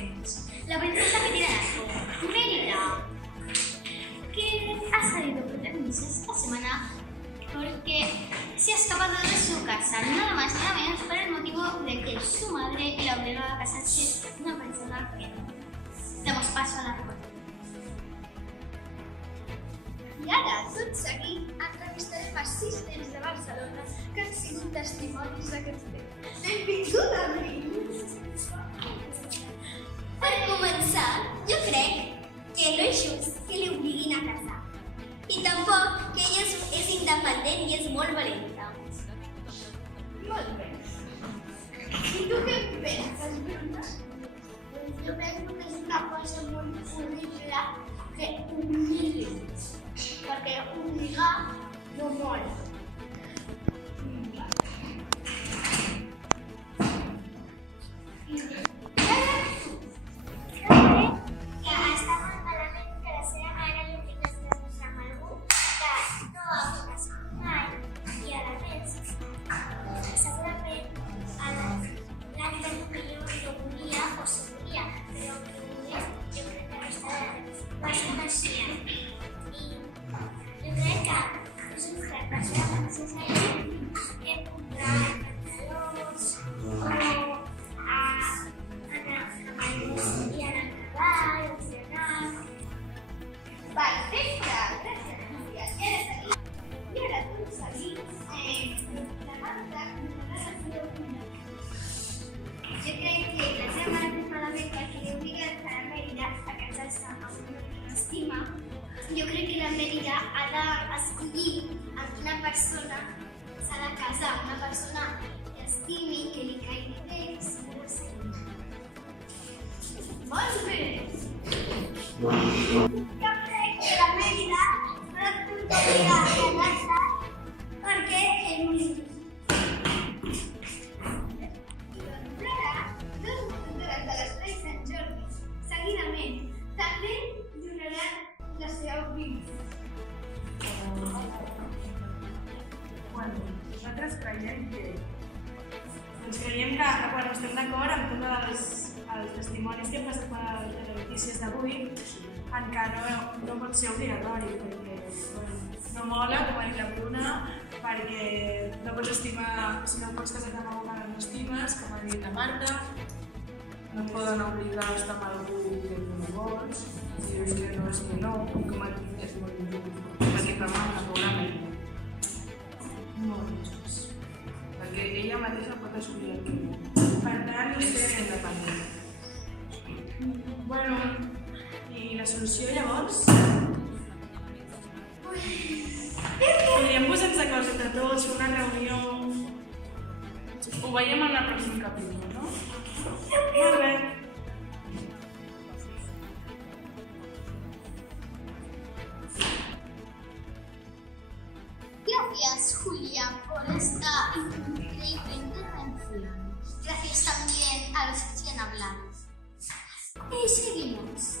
empecemos. La princesa que tiene asco, Mérida, que ha salido protagonista esta semana porque se ha escapado de su casa, nada más y nada menos por el motivo de que su madre la obligó a casarse con una persona que no. Damos paso a la reportera. I ara, tot seguit, entrevistarem a 6 nens de Barcelona que han sigut testimonis d'aquest fet. Benvinguda, Abril! Per començar, jo crec que no és just que li obliguin a casar. I tampoc que ella és independent i és molt valenta. Molt bé. I tu què penses, Bruna? Jo penso que és una cosa molt horrible que humili, perquè obligar no mola. Jo crec que la seva mare té malament perquè li obliga a la Mèrida a casar-se amb una que estima. Jo crec que la Mèrida ha d'escollir amb quina persona s'ha de casar, una persona que estimi, que li caigui bé, que sigui seguir. Molt bé! Jo crec que la Mèrida no es pot obligar a casar-se perquè és un injust. Seguidament, també donaran la seva opinió. Bueno, nosaltres creiem que... creiem que bueno, estem d'acord amb tots els testimonis que hem passat per les notícies d'avui, en què no pot ser obligatori, perquè bueno, no mola, com ha dit la Bruna, perquè no pots estimar, si no pots casar amb algú que no estimes, com ha dit la Marta, no et poden obligar a estar amb algú que no vols, si és que no és que no, com ha dit és molt injust, perquè per la programa molt injust, perquè ella mateixa pot escollir el que vol. Per tant, és ser independent. Bueno, i la solució llavors? Podríem posar-nos d'acord entre tots, fer una reunió... Ho veiem en el pròxim capítol, no? Molt bé. Gracias, Julia, por esta increíble intervención. Gracias también a los que han hablado. Y seguimos.